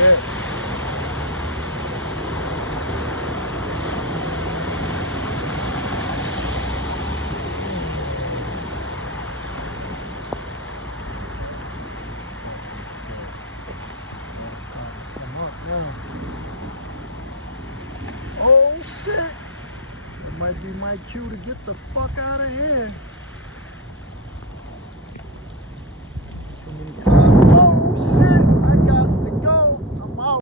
shit. Oh shit! That might be my cue to get the fuck out of here. So many